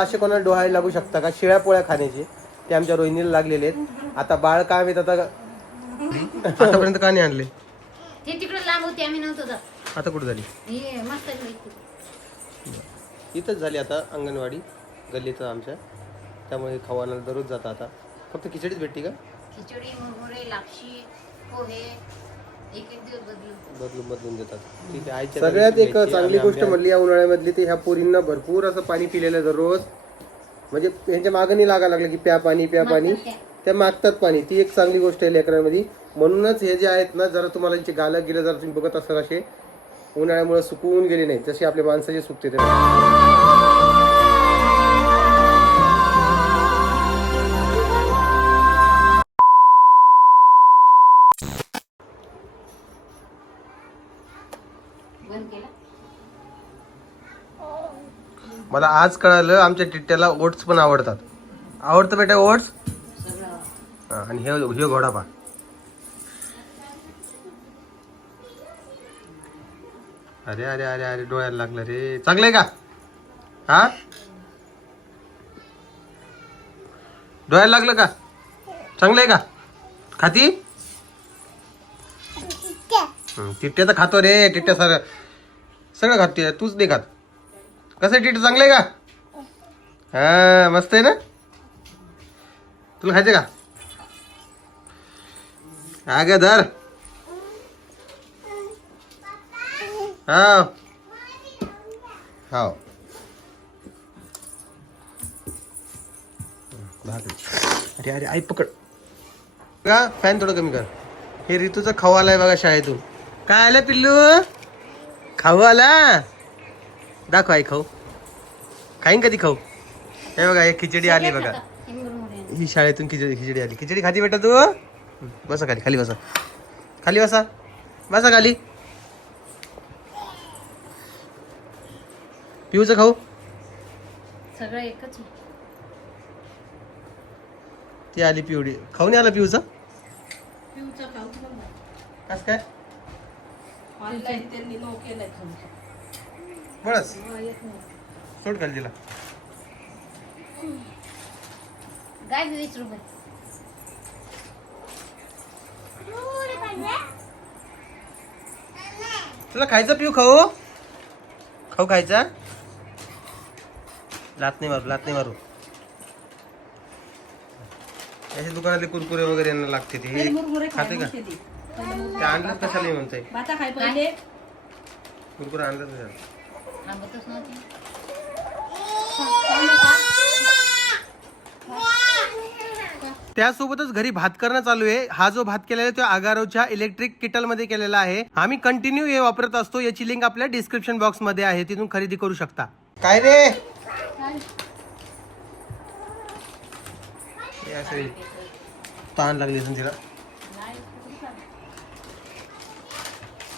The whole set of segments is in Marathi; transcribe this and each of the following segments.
असे कोणाला डोहाळे लागू शकता का शिळ्या पोळ्या खाण्याचे? ते आमच्या रोहिणीला लागलेले आहेत. आता बाळ काय माहित आता आतापर्यंत का नाही आणले? ते तिकडे लांब होते, आम्ही नव्हतो जात. आता कुठे झाली? हे मस्त इथंच झाली आता अंगणवाडी गल्लीत आमच्या, त्यामुळे खावायला दररोज जाता. आता फक्त खिचडीच भेटती का? खिचडी, मुरमुरे, लापशी, पोहे एक एक दिवस बदलून देतात. ठीक आहे. सगळ्यात एक चांगली गोष्ट म्हणली या उन्हाळ्यामधली, ते ह्या पोरींना भरपूर असं पाणी पिलेलं दररोज. म्हणजे यांच्या मागणी लागायला लागलं की प्या पाणी प्या पाणी, त्या मागतात पाणी. ती एक चांगली गोष्ट आहे लेकरांमध्ये. म्हणूनच हे जे आहेत ना, जरा तुम्हाला यांचे गालक गेलं जर तुम्ही बघत असाल असे उन्हाळ्यामुळे सुकवून गेले नाही, जसे आपल्या माणसाचे सुकते ते. मला आज कळालं आमच्या टिट्ट्याला ओट्स पण आवडतात. आवडतं बेटा ओट्स? आणि हे घोडा पा. अरे अरे अरे अरे डोळ्याला लागलं रे. चांगलंय का? हा डोळ्याला लागलं का? चांगलंय का? खाती? टिट्ट्या तर खातो रे. टिट्ट्या सगळं खाते, तूच नाही खात. कसं टिट्ट चांगलंय का? हा मस्त आहे ना. तुला खायचं का? आगे धर. हाव हाव. अरे अरे आई पकड का. फॅन थोडं कमी कर. हे ऋतूचा खाऊ आलाय बघा शाळेतून. काय आलं पिल्लू? खाऊ आला. दाखव आई खाऊ. खाईन कधी खाऊ? हे बघा एक खिचडी आली बघा. ही शाळेतून खिचडी आली. खिचडी खाती बेटा तू? बसा खाली. खाली बसा. खाली बसा. बसा खाली. पिऊचं खाऊ? सगळं एकच. ती आली पिवडी. खाऊन आला पिऊचं? कस काय? बळच सोड खाली तिला. गाय 20 रुपये. तुला खायचं पिऊ? खाऊ खाऊ खायचा? लात नाही मारू. असे दुकानातले कुरकुरे वगैरे यांना लागते ते. हे खाते का? ते आणलं कशाला म्हणताय? कुरकुरे आणलं कशाला? त्यासोबतच घरी भात करणं चालू आहे. हा जो भात केलेला आहे तो आगारोच्या इलेक्ट्रिक किटल मध्ये केलेला आहे. आम्ही कंटिन्यू हे वापरत असतो. याची लिंक आपल्या डिस्क्रिप्शन बॉक्स मध्ये आहे, तिथून खरेदी करू शकता. काय रे ताण लागली तिला.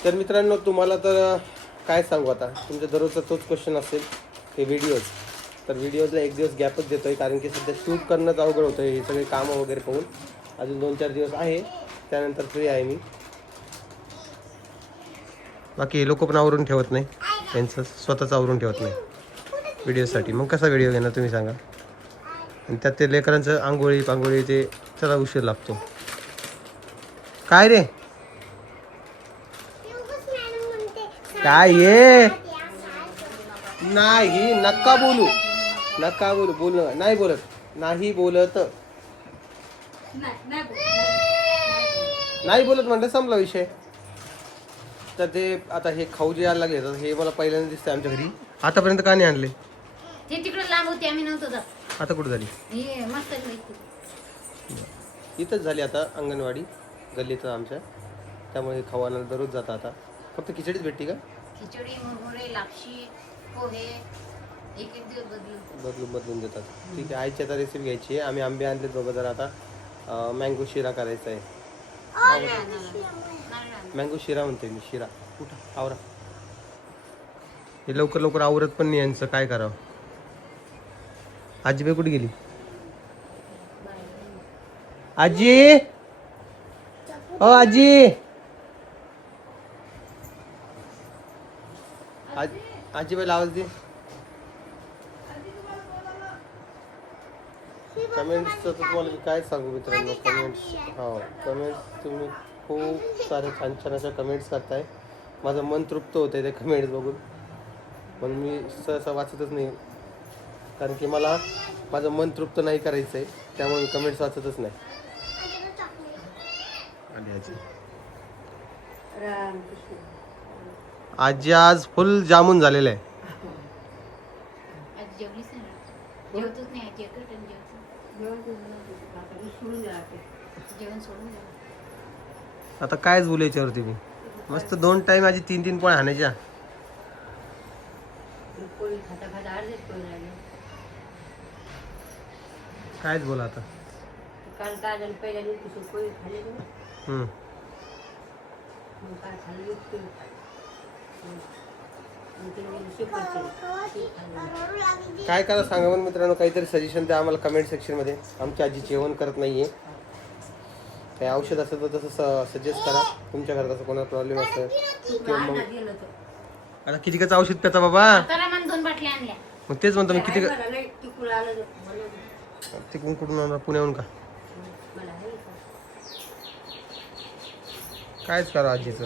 तर मित्रांनो तुम्हाला तर काय सांगू आता, तुमच्या दररोजचा तोच क्वेश्चन असेल हे व्हिडिओज. तर व्हिडिओजला एक दिवस गॅपच देतोय, कारण की सध्या शूट करणंच अवघड होतं हे सगळे कामं वगैरे पाहून. अजून 2-4 दिवस आहे, त्यानंतर फ्री आहे मी. बाकी हे लोक पण आवरून ठेवत नाही, त्यांचं स्वतःच आवरून ठेवत नाही व्हिडिओसाठी. मग कसा व्हिडिओ घेणार तुम्ही सांगा? आणि त्यात ते लेकरांचं आंघोळी ते चला उशीर लागतो. काय रे काय ये? नाही नका बोलू नाही बोलत म्हणलं संपला विषय. तर ते आता हे खाऊ जे यायला लागले, तर हे मला पहिल्यांदा दिसतंय आमच्या घरी. आतापर्यंत का नाही आणले? ते तिकडे लांब होते, आम्ही नव्हतो जात. आता कुठे झाली? हे मस्त इथंच झाली आता अंगणवाडी गल्लीत आमच्या, त्यामुळे खावायला दररोज जाता. आता फक्त खिचडीच भेटती का? खिचडी, मुरमुरे, लापशी, पोहे एक एक दिवस बदलून देतात. ठीक आहे. आईची आता रेसिपी घ्यायची आहे. आम्ही आंबे आणलेत बघा. जर आता मँगो शिरा करायचा आहे. मँगो शिरा म्हणते मी. शिरा कुठं आवरा. हे लवकर आवरत पण नाही यांचं, काय करावं. आजीबाई कुठे गेली? आजी ओ आजी आजीबाईला आवाज दे. कमेंट्सचं तुम्हाला मी काय सांगू मित्रांनो, कमेंट्स कमेंट्स तुम्ही खूप सारे छान छान अशा कमेंट्स करताय. माझं मन तृप्त होतं आहे ते कमेंट्स बघून, पण मी सहसा वाचतच नाही, कारण की मला माझं मन तृप्त नाही करायचं आहे, त्यामुळे मी कमेंट्स वाचतच नाही. आजी आज फुल जामून झालेलं आहे. आज जेवलीच नाही ना. जेवतच नाही आजी एकच टाइम जेवतो. जेवण सोडून द्या. आता कायच बोलू याच्यावरती मी. मस्त 2 टाइम आजी 3-3 पोळ्या हाणायच्या. कायच बोला आता. काल काय झालं, पहिल्या दिवशी पोळी खाल्ली ना, हम्म. मग काय खाल्ली होती. मग ते शेपूरची खाल्ली. काय करा सांगा पण मित्रांनो, काहीतरी सजेशन द्या आम्हाला कमेंट सेक्शनमध्ये. आमची आजी जेवण करत नाहीये. काही औषध असेल तर तसं सजेस्ट करा. तुमच्या घरात असं कोणाला प्रॉब्लेम असेल किंवा मग गेलं तर आता किती कच औषध प्याचा बाबा. करा मग 2 बाटल्या आणल्या. मग तेच म्हणतो मी, किती मला नाही तिकडून आलं तर मला तिकडून कुठून आणणार, पुण्याहून का? मला आहे का? कायच करा आजीचं.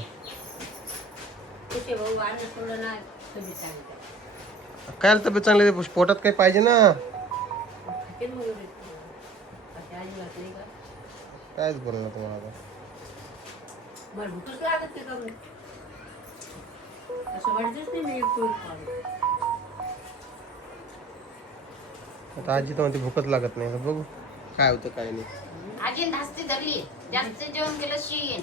त्याचे भाऊ आणलं सोडलं ना, कधी सांगितलं काय तब्येत चांगली आहे, पोटात काही पाहिजे ना. खाते मग एवढे. आता आजी वाटत नाही का, कायच बोलणार तुम्हाला आता. मला भूकच लागत नाही का बरं? असं वाटतच नाही मी एक पोळी खावी. आता आजी तर म्हणते भूकच लागत नाही. तर बघू काय होतं काय नाही. आजीने धास्ती धरली. जास्त जेवण केलं शी.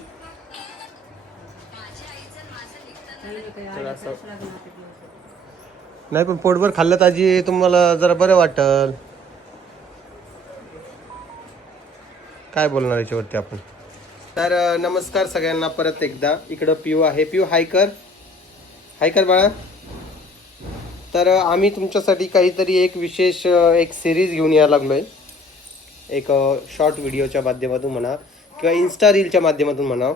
काही चला, असं- पैसे लागून आता दिवस. नाही पण पोटभर खाल्लं तर आजी तुम्हाला जरा बरं वाटल. काय बोलणार याच्यावरती आपण. तर नमस्कार सगळ्यांना परत एकदा. इकडं पिऊ आहे. पिऊ हाय कर, हाय कर बाळा. तर आम्ही तुमच्यासाठी काहीतरी एक विशेष एक सिरीज घेऊन यायला लागलो आहे. एक शॉर्ट व्हिडिओच्या माध्यमातून म्हणा किंवा इन्स्टा रीलच्या माध्यमातून म्हणा,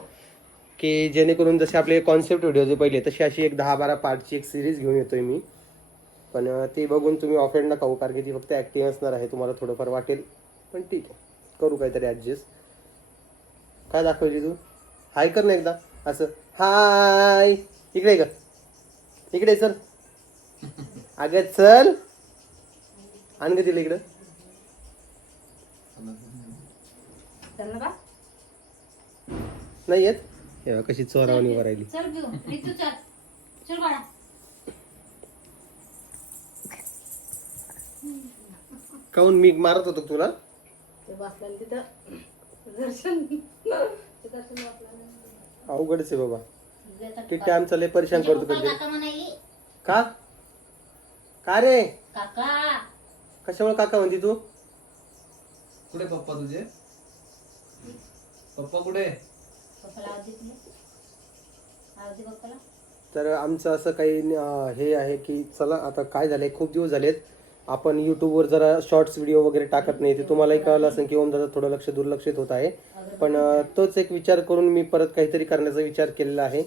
की जेणेकरून जसे आपले कॉन्सेप्ट व्हिडिओ जे पहिले तशी अशी एक 10-12 पार्टची एक सिरीज घेऊन येतोय मी. पण ती बघून तुम्ही ऑफेंड नका होऊ, कारण की ती फक्त ॲक्टिंग असणार आहे. तुम्हाला थोडंफार वाटेल, पण ठीक आहे, करू काहीतरी ॲडजस्ट. काय दाखवायची तू? हाय कर ना एकदा असं. हाय इकडे का, इकडे चल. अगं चल, आण ग तिला इकडं. त्यांना का? नाही येत. हे बघ कशी चोरावणी उभं राहिली. चल पिऊ. रितू चल. चल बाळा. काहून मी मारत होतो तुला? ते बसलेलं तिथं दर्शन ते दर्शन वाचलं. अवघडच आहे बाबा. किती टाइम चालले परेशान करतो कधी. काका म्हणाली. का का रे? काका. कशामुळे काका म्हणती तू? कुठे पप्पा तुझे? पप्पा कुठे? पप्पाला आवाज दे तुला. आवाज दे पप्पाला. तर आमचं असं काही हे आहे की चला आता काय झालंय, खूप दिवस झालेत आपण यूट्यूबवर जरा शॉर्ट्स व्हिडिओ वगैरे टाकत नाही. ते तुम्हालाही कळलं असेल की ओम दादा थोडं लक्ष दुर्लक्षित होत आहे. पण तोच एक विचार करून मी परत काहीतरी करण्याचा विचार केलेला आहे,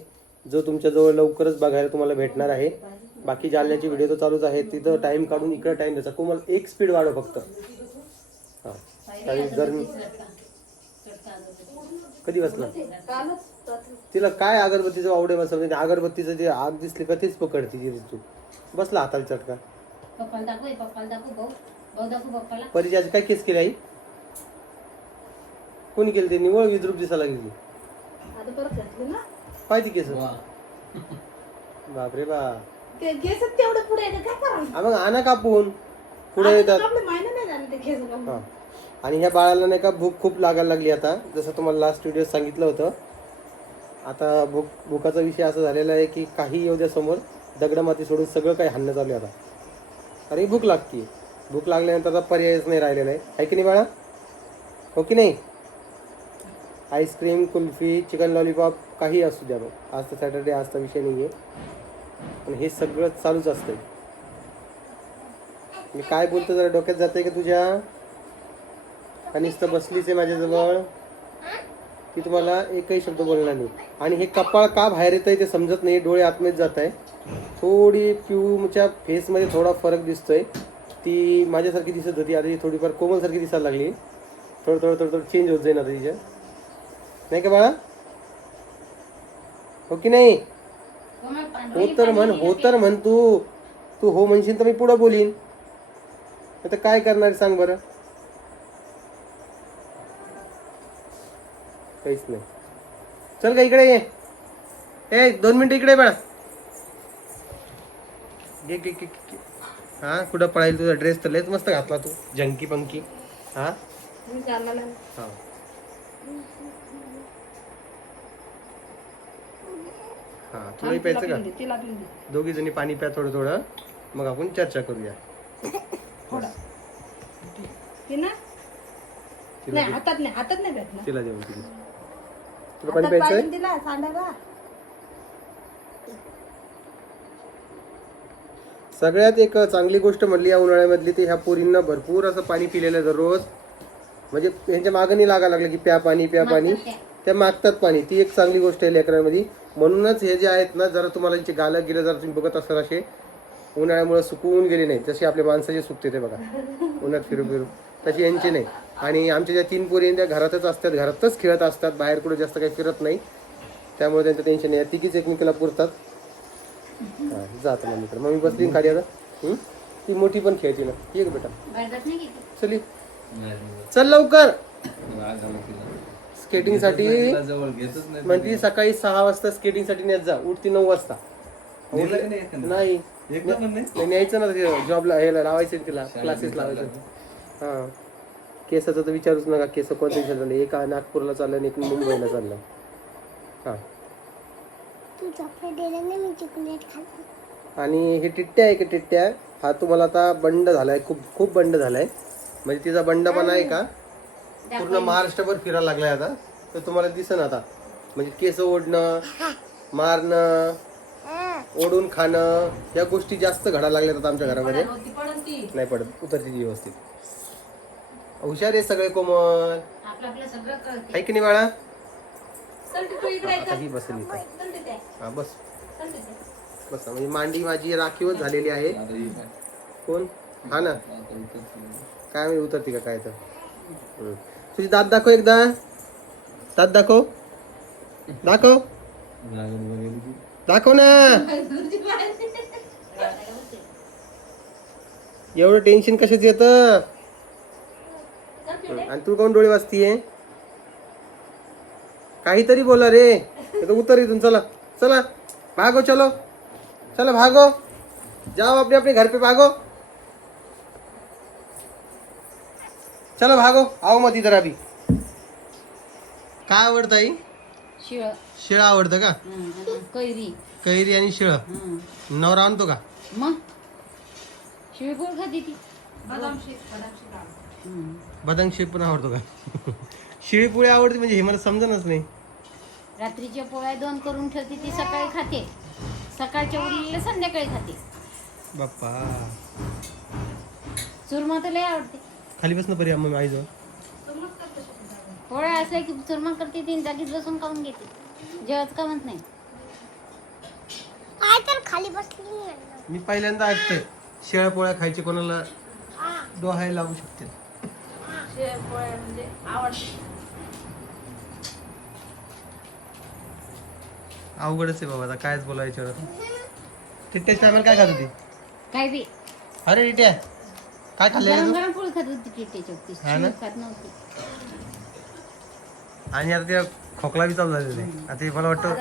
जो तुमच्याजवळ लवकरच बघायला तुम्हाला भेटणार आहे. बाकी जालन्याचे व्हिडिओ तर चालूच आहेत. तिथं टाइम काढून इकडं टाइम द्यायचा. तुम्हाला एक स्पीड वाढव फक्त. हां, कारण जर मी कधी बसला तिला काय अगरबत्तीचं आवडे बसवलं, अगरबत्तीचं जे आग दिसली का तेच पकडती ती तू. बसला हाताला चटका. पप्पाला दाखव. पप्पाला दाखव. भाऊ. भाऊ दाखव पप्पाला. परीची आजी काय केस केली आई? कोणी केली? ते निवळ विद्रूप दिसायला गेली. आता परत घातलं ना पाहिजे केस. वा. बापरे बा. ते केस तेवढं पुढे येतं काय करा. मग आणा कापून पुढे येतात. आपले महिना नाही झाले ते केस लावून. हा. आणि ह्या बाळाला नाही का भूक खूप लागायला लागली आता, जसं तुम्हाला लास्ट व्हिडिओ सांगितलं होतं. आता भुकाचा विषय असा झालेला आहे की काही येऊ द्या समोर, दगडमाती सोडून सगळं काही हाणणं चालू आहे आता. अरे भूक लागते. भूक लागल्यानंतर आता पर्यायच नाही राहिलेला आहे की नाही बाळा? हो की नाही? आईस्क्रीम, कुल्फी, चिकन लॉलीपॉप काही असू द्या. मग आज तर सॅटर्डे, आजचा विषय नाही आहे, पण हे सगळं चालूच असतंय. मी काय बोलतो जरा डोक्यात जाते का तुझ्या? आणि नुसतं बसलीच आहे माझ्याजवळ की तुम्हाला एकही शब्द बोलणार नाही. आणि हे कपाळ का बाहेर येत आहे ते समजत नाही. डोळे आतमध्ये जात आहे. थोडी पिऊच्या फेसमध्ये थोडा फरक दिसतोय. ती माझ्यासारखी दिसत होती, आता ती थोडीफार कोमलसारखी दिसायला लागली. थोडं चेंज होत जाईल आता तिच्या, नाही का बाळा? हो की नाही? कोमल हो पांढरी तर म्हण, पांढरी हो तर म्हण. तू हो म्हणशील तर मी पुढं बोलीन. आता काय करणार सांग बरं? काहीच नाही. चल का इकडे ये. 2 मिनिटं इकडे ये बाळा. घे. हा कुठं पळायला? तुझा ड्रेस तर लयच मस्त घातला तू, जंकी पंकी. हा मी चालला ना. हा. हा तुलाही प्यायचं का? तिला पिऊन दे. दोघी जणी पाणी प्या थोडं, मग आपण चर्चा करूया. थोडा ते ना नाही, हातात नाही भेटणार. तिला देऊ तिला. तुला पाणी प्यायचंय? दिला सांडायला. सगळ्यात एक चांगली गोष्ट म्हटली या उन्हाळ्यामधली, ती ह्या पोरींना भरपूर असं पाणी पिलेलं दररोज. म्हणजे यांच्या मागं नाही लागायला लागलं की प्या पाणी. त्या मागतात पाणी. ती एक चांगली गोष्ट आहे लेकरांमध्ये. म्हणूनच हे जे आहेत ना, जरा तुम्हाला यांचे गालं गेलं जर तुम्ही बघत असाल असे उन्हाळ्यामुळे सुकवून गेले नाही, जसे आपल्या माणसाचे सुकते ते बघा उन्हात फिरू तशी यांची नाही. आणि आमच्या ज्या 3 पोरी त्या घरातच असतात, घरातच खेळत असतात, बाहेर कुठे जास्त काही फिरत नाही. त्यामुळे त्यांचं टेन्शन नाही. तिघीच एकमेकाला पुरतात. हां जात मम्मीकडे. मम्मी बसली खाली आता. ती मोठी पण खेळते ना. ये ग बेटा, गर्दात नाही घेतली. चली चल लवकर. राग आला तिला. स्केटिंगसाठी तिला जवळ घेतच नाही. म्हणजे सकाळी 6 वाजता स्केटिंगसाठी नेत जा. उठती 9 वाजता. नेलं का नाही एखादं? नाही एकदा पण नाही? नाही, न्यायचं ना जॉबला, ह्याला लावायचं तिला, क्लासेस लावायचं. हां केसाचं तर विचारूच नका. केस कोणत्या दिवसात झाले? एक नागपूरला चाललं आणि एक मुंबईला चाललं. हां आणि हे टिट्ट्या आहे की टिट्ट्या, हा तुम्हाला आता बंड झालाय, खूप बंड झालाय. म्हणजे तिचा बंड पण आहे का पूर्ण महाराष्ट्रभर फिरायला लागलाय आता. तर तुम्हाला दिसन आता. म्हणजे केस ओढणं, मारणं, ओढून खाणं, या गोष्टी जास्त घडायला लागल्यात आता आमच्या घरामध्ये. नाही पडत, उतरती ती व्यवस्थित. हुशार आहे सगळे कोमल, आपलं सगळं कळते. आहे की नाही बाळा? चल तू इकडे आता ही बसली. चल तिथे. हा बस चल तिथे. बस. म्हणजे मांडी माझी राखीवच झालेली आहे. आता ही काय? कोण? हा ना, आता इथंच आहे. काय माहिती उतरती का काय तर. तुझी दात दाखव एकदा. दात दाखव. लागत वगैरे ती. दाखव ना. एवढं टेन्शन कशाच येतं? आणि तू कोण डोळे वाचतीये? काहीतरी बोला रे. उतर इथून. चला भागो. चलो भागो. जाओ अपने घर पे भागो. चलो भागो. आओ मत इधर अभी. काय आवडतं आई? शिळं आवडतं का? कैरी आणि शिळं. नवरा आणतो का? मग शिळी गोड खाती ती. बदाम शेक पण आवडतो का? शिळी पोळी आवडते म्हणजे हे मला समजणच नाही. रात्रीच्या पोळ्या 2 करून ठेवते ती, सकाळी खाते. सकाळच्या उरलेल्या संध्याकाळी खाते. बाप्पा चुरमा तर लय आवडते. खाली बस ना परी मग आईजवळ. पोळ्या असल्या की चुरमा करते ती, जागीच बसून खाऊन घेते. जेवत का म्हणत नाही. खाली बसली. मी पहिल्यांदा ऐकते शेळ्या पोळ्या खायची कोणाला डोहायला लागू शकते. पोळ्या म्हणजे आवडते. अवघडच आहे बाबा. आता कायच बोलायचं. टिट्ट्याच्या टायमाला काय खात होती? काय बी अरे टिट्ट्या काय खाल्ले गरम तू? गरम पोळी खात होती टिट्याची. हा ना? खात नव्हती. आणि आता त्या खोकला बी चालू झालेला आहे. आता हे मला वाटतं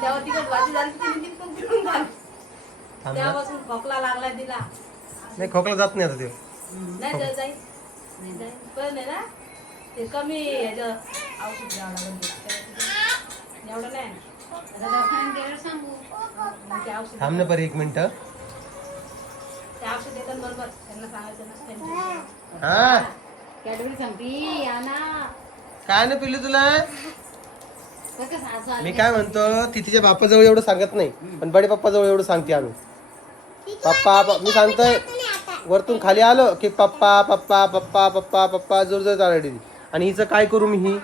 तेव्हा तिकट भाजी झाली तिने ती पण पिऊन घाल. थांब ना. तेव्हापासून खोकला लागला तिला. नाही खोकला जात नाही आता ते. नाही जाईल. पण आहे ना ते कमी ह्याचं औषध द्यावं लागेल. एवढं नाही. आता दवाखान्यात गेल्यावर सांगू. मग ते औषध थांब ना परी 1 मिनिट. ते औषध देतात बरोबर. त्यांना सांगायचं नसतं. हा कॅडबरी संपली या ना. काय ना पिल्लू तुला? कसं सासू आली. मी काय म्हणतो, ती तिच्या बापाजवळ एवढं सांगत नाही, पण बडे पप्पाजवळ एवढं सांगते आम्ही. मी सांगतोय वरतून खाली आलो की पप्पा जोर जोर चालली. आणि हिचं काय करू मी?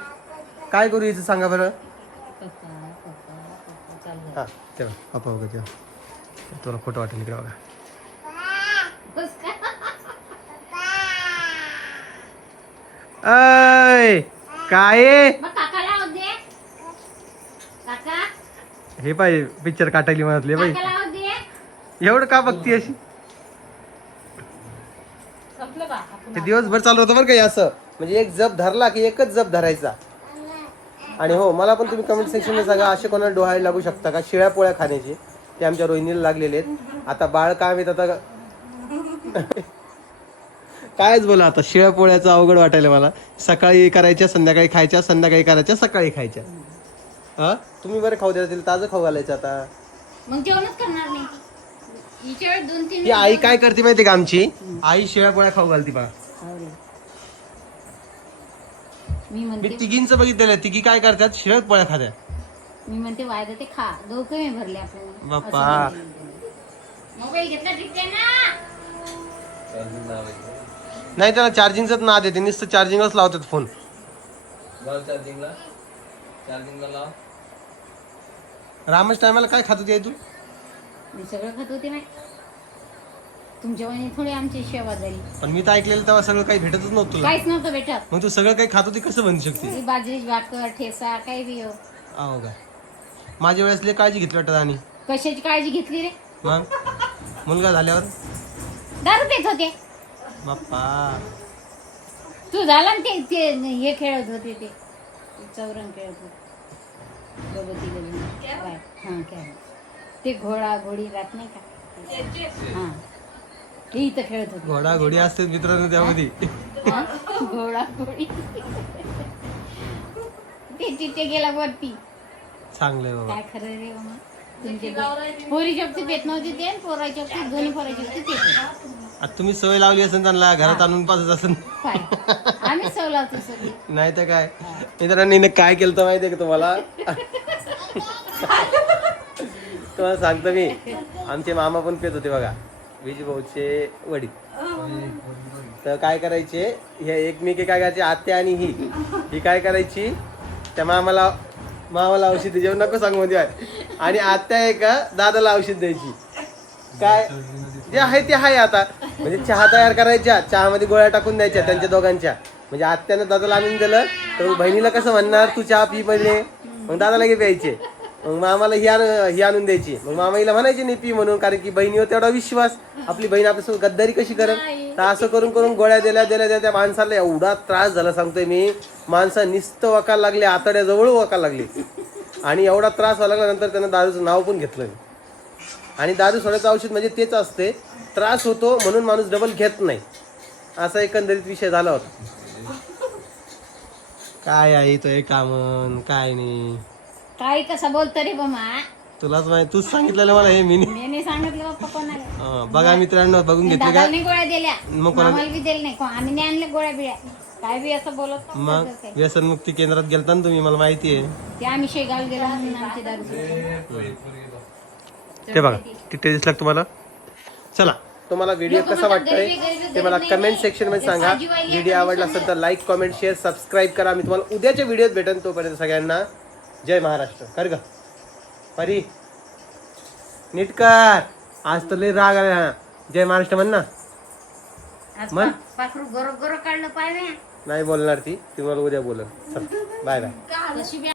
काय करू हिचं सांगा बरं. पप्पा चालू. हा तेव्हा पप्पा बघा तेव्हा तुला खोटं वाटेल इकडे बघा. अय काय आहे? मग काकाला आवाज दे. काका हे पाहिजे पिक्चर काटायली म्हणतले बाई. काकाला आवाज दे. एवढं का बघती अशी? संपलं का आपण ते दिवसभर चालू होतं बरं का हे असं, म्हणजे एक जप धरला की एकच जप धरायचा. आणि हो, मला पण तुम्ही कमेंट सेक्शनला सांगा असे कोणाला डोहायला लागू शकता का शिळ्या पोळ्या खाण्याची. ते आमच्या रोहिणीला लागलेले आहेत. आता बाळ काय माहित आता कायच बोला, आता शिळ्या पोळ्याचं अवघड वाटायला मला. सकाळी करायच्या, संध्याकाळी खायच्या, संध्याकाळी करायच्या, सकाळी खायच्या. हा तुम्ही बरं खाऊ द्या, तिला ताजं खाऊ घालायचं आता. मग जेवणच करणार नाही. हिच्या वेळेस 2-3 ती आई काय करते माहिती का आमची आई शिळ्या पोळ्या खाऊ घालते बघा. मी मी म्हणते तिघींचं बघितलेलं, तिघी काय करतात शिळ्या पोळ्या खात्या. वायदा ते खा, डोकं मी भरले आपल्याला. बाप्पा. मोबाईल घेतला ठीक आहे ना. चार्जिंग लावायचं. नाही त्याला चार्जिंगच नाद येते, नुसतं चार्जिंगच लावतात फोन. लाव चार्जिंगला. चार्जिंगला लाव. रामच टायमाला काय खात होती आई तू? मी सगळं खात होते नाही. तुमच्या वाणी थोडी आमची सेवा झाली. पण मी तर ऐकलेलं तेव्हा सगळं काही भेटतच नव्हतं तुला. काहीच नव्हतं भेटत. मग तू सगळं काही खात होती कसं बनू शकते? ती बाजरीची भाकर, ठेसा, काही बी हो. अहो काय माझ्या वेळेस लय काळजी घेतली वाटत. आणि कशाची काळजी घेतली रे? मग मुलगा झाल्यावर दारू पेत होते. बाप्पा. तू झाला ना ते हे खेळत होते, ते चौरंग खेळत होते. गगती गगती. हा काय ते घोडा घोडी राहत नाही का? हा ते इथं खेळत होते. घोडा घोडी असते मित्रांनो त्यामध्ये. हा? घोडा घोडी ते तिथे गेला वरती. चांगलंय बाबा. काय खरं रे बाबा. तुमचे पोरी जगती पेत नव्हती ते, पोराच्या दोन्ही पोराच्या ते पेत. आता तुम्ही सवय लावली असेल त्यांना, घरात आणून पाचत असेल. काय आम्ही सवलावतो सगळी. नाही तर काय. मित्रांनी हिने काय केलं तर माहितीये का तुम्हाला? तुम्हाला सांगतो मी, आमचे मामा पण पेत होते बघा, विजू भाऊचे वडील. तर काय करायचे हे एकमेकी, काय करायचे आत्या आणि ही काय करायची, त्या मामाला औषध जेवण नको सांगू मध्ये. आणि आत्या आहे का दादाला औषध द्यायची. काय जे आहे ते आहे. आता म्हणजे चहा तयार करायच्या, चहामध्ये गोळ्या टाकून द्यायच्या त्यांच्या दोघांच्या. म्हणजे आत्यानं दादाला आणून दिलं तर बहिणीला कसं म्हणणार तू चहा पी पहिले, मग दादाला घे प्यायचे. मग मामाला ही आणून द्यायची. मग मामाईला म्हणायची नाही पी म्हणून, कारण की बहिणीवर तेवढा विश्वास, आपली बहीण आपल्यासोबत गद्दारी कशी करत. तर असं करून करून गोळ्या दिल्या त्या माणसाला एवढा त्रास झाला सांगतोय मी. माणसं निस्त वाकायला लागले, आतड्याजवळ वाकायला लागले. आणि एवढा त्रास व्हायला लागल्यानंतर त्यानं दारूचं नाव पण घेतलं. आणि दारू सोडायचं औषध म्हणजे तेच असते, त्रास होतो म्हणून माणूस डबल घेत नाही, असा एकंदरीत विषय झाला होता. काय आहे तो एक कामन काय नाही. काय कसं बोलतो रे बाबा. तुलाच माहिती, तूच सांगितलेलं मला हे. मी मी सांगितलं बाप्पा कोणाला. बघा मित्रांनो, बघून घेतले का? दादाने गोळ्या दिल्या, मग कोणाला? मामाला बी दिल्या नाही, आम्ही नाही आणल्या गोळ्या बिळ्या. काय बी असं बोलत मग नव्हतं. व्यसनमुक्ती केंद्रात गेलता ना तुम्ही, मला माहिती आहे. ते आम्ही शेगाव गेलो होतो ना, आमची दारू. ते बघा तिथे दिसला तुम्हाला. चला, तुम्हाला व्हिडिओ कसा वाटतोय ते मला कमेंट सेक्शन मध्ये सांगा. व्हिडिओ आवडला असेल तर लाईक, कमेंट, शेअर, सबस्क्राईब करा. मी तुम्हाला उद्याच्या व्हिडिओत भेटेन. तोपर्यंत सगळ्यांना जय महाराष्ट्र. कर ग परी, नीट कर. आज तर लय राग आला. जय महाराष्ट्र म्हण ना. आज म्हण. पाखरू गोर गोर काढलं पाहिजे. नाही बोलणार ती, तुम्हाला उद्या बोलत. चल बाय बाय. कशी बी